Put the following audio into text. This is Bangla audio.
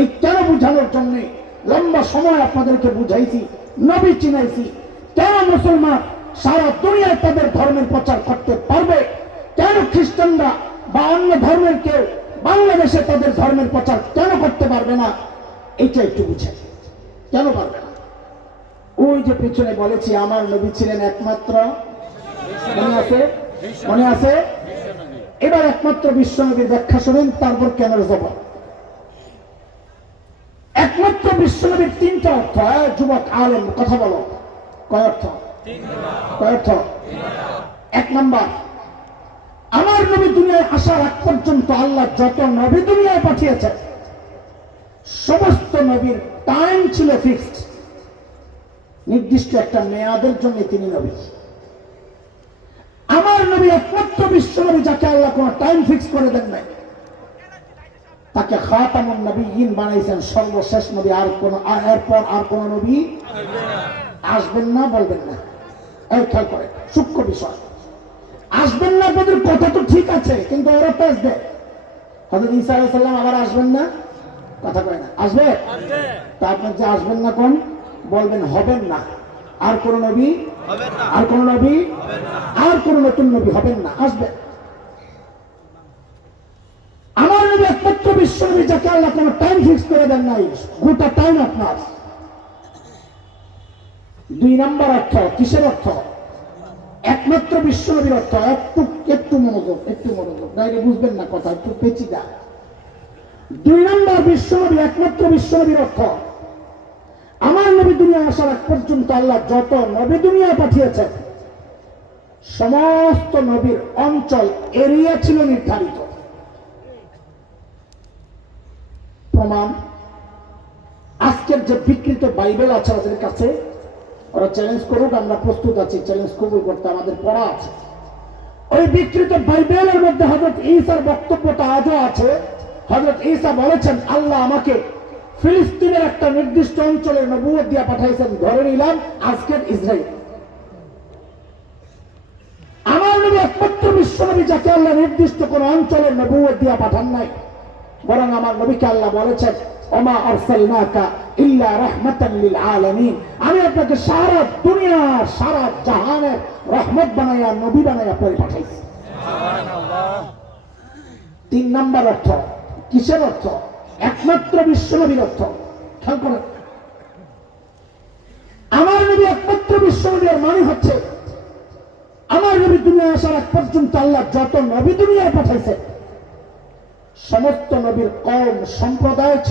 এই কেন বুঝানোর জন্য লম্বা সময় আপনাদেরকে বুঝাইছি, নবী চিনাইছি। কেন মুসলমান সারা দুনিয়ায় তাদের ধর্মের প্রচার করতে পারবে, কেন খ্রিস্টানরা বা অন্য ধর্মের কেউ বাংলাদেশে তাদের ধর্মের প্রচার কেন করতে পারবে না, এটা একটু বুঝে। কেন পারবে না? ওই যে পিছনে বলেছি আমার নবী ছিলেন একমাত্র, মনে আছে? মনে আছে? এবার একমাত্র বিশ্ব নবীর ব্যাখ্যা শুনেন, তারপর কেন জবাব। একমাত্র বিশ্ব নবীর তিনটা অর্থ। যুবক আলেম কথা বলো, কয় অর্থ? কয় অর্থ? এক নাম্বার, আমার নবী দুনিয়ায় আসার আগ পর্যন্ত আল্লাহ যত নবী দুনিয়ায় পাঠিয়েছেন সমস্ত নবীর টাইম ছিল ফিক্সড, নির্দিষ্ট একটা মেয়াদের জন্য তিনি নবী। আমার নবী একমাত্র বিশ্ব নবী যাকে আল্লাহ কোন টাইম ফিক্স করে দেন নাই, তাকে খাতামুন নবিয়্যিন বানাইছেন, সর্বশেষ নবী। আর কোন এরপর আর কোন নবী আসবেন না, বলবেন না। এই খেয়াল করে, সূক্ষ্ম বিষয়। আসবেন না আপনাদের কথা তো ঠিক আছে, কিন্তু ওরা পেশ দেয় হযরত ঈসা আলাইহিস সালাম আবার আসবেন না, কথা কয় না। আসবে? তা আপনার যে আসবেন না কোন, বলবেন হবেন না। আর কোন নবী হবেন না, আর কোন নবী হবেন না, আর কোন নতুন নবী হবেন না, আসবে। আমার নবী একমাত্র বিশ্ব নবী যাকে আল্লাহ কোন টাইম ফিক্স করে দেন নাই, গোটা টাইম আপনার। দুই নাম্বার অর্থ, কিসের অর্থ? একমাত্র বিশ্ব নবীর অর্থ, একটু মনোযোগ, একটু মনোযোগ, নাইলে বুঝবেন না কথা, একটু পেঁচিদা। দুই নাম্বার বিশ্ব নবী, একমাত্র বিশ্ব নবীর অর্থ, আমার নবী দুনিয়া আসার আগ পর্যন্ত আল্লাহ যত নবী দুনিয়ায় পাঠিয়েছেন সমস্ত নবীর অঞ্চল, এরিয়া ছিল নির্ধারিত। প্রমাণ, আজকের যে বিকৃত বাইবেল আছে ওদের কাছে, ওরা চ্যালেঞ্জ করুক, আমরা প্রস্তুত আছি চ্যালেঞ্জ কবুল করতে, আমাদের পড়া আছে। ওই বিকৃত বাইবেলের মধ্যে হযরত ঈসার বক্তব্যটা আজও আছে। হযরত ঈসা বলেছেন, আল্লাহ আমাকে ফিলিস্তিনের একটা নির্দিষ্ট অঞ্চলের নবুয়ত দিয়ে পাঠাইছেন, ধরে নিলাম আজকের ইসরায়েল। আমার নবী একমাত্র বিশ্ব নবী যাকে আল্লাহ নির্দিষ্ট কোন অঞ্চলের নবুয়ত দিয়ে পাঠান নাই, বরং আমার নবীকে আল্লাহ বলেছেন, ওমা আরসালনাকা ইল্লা রাহমাতাল লিল আলামিন, আমি আপনাকে সারা দুনিয়া সারা জাহানের রহমত বানাইয়া নবী বানাইয়া আপনাকে পাঠাইছি। সুবহানাল্লাহ। তিন নাম্বার অর্থ, কিসের অর্থ? একমাত্র বিশ্ব নবীর অর্থ। খেয়াল করেন, আমার নবী একমাত্র বিশ্ব নবীর মানে হচ্ছে আমার নবী দুনিয়া আসার আগ পর্যন্ত আল্লাহ যত নবী দুনিয়ায় পাঠাইছে সমস্ত নবীর কওম সম্প্রদায় ছিল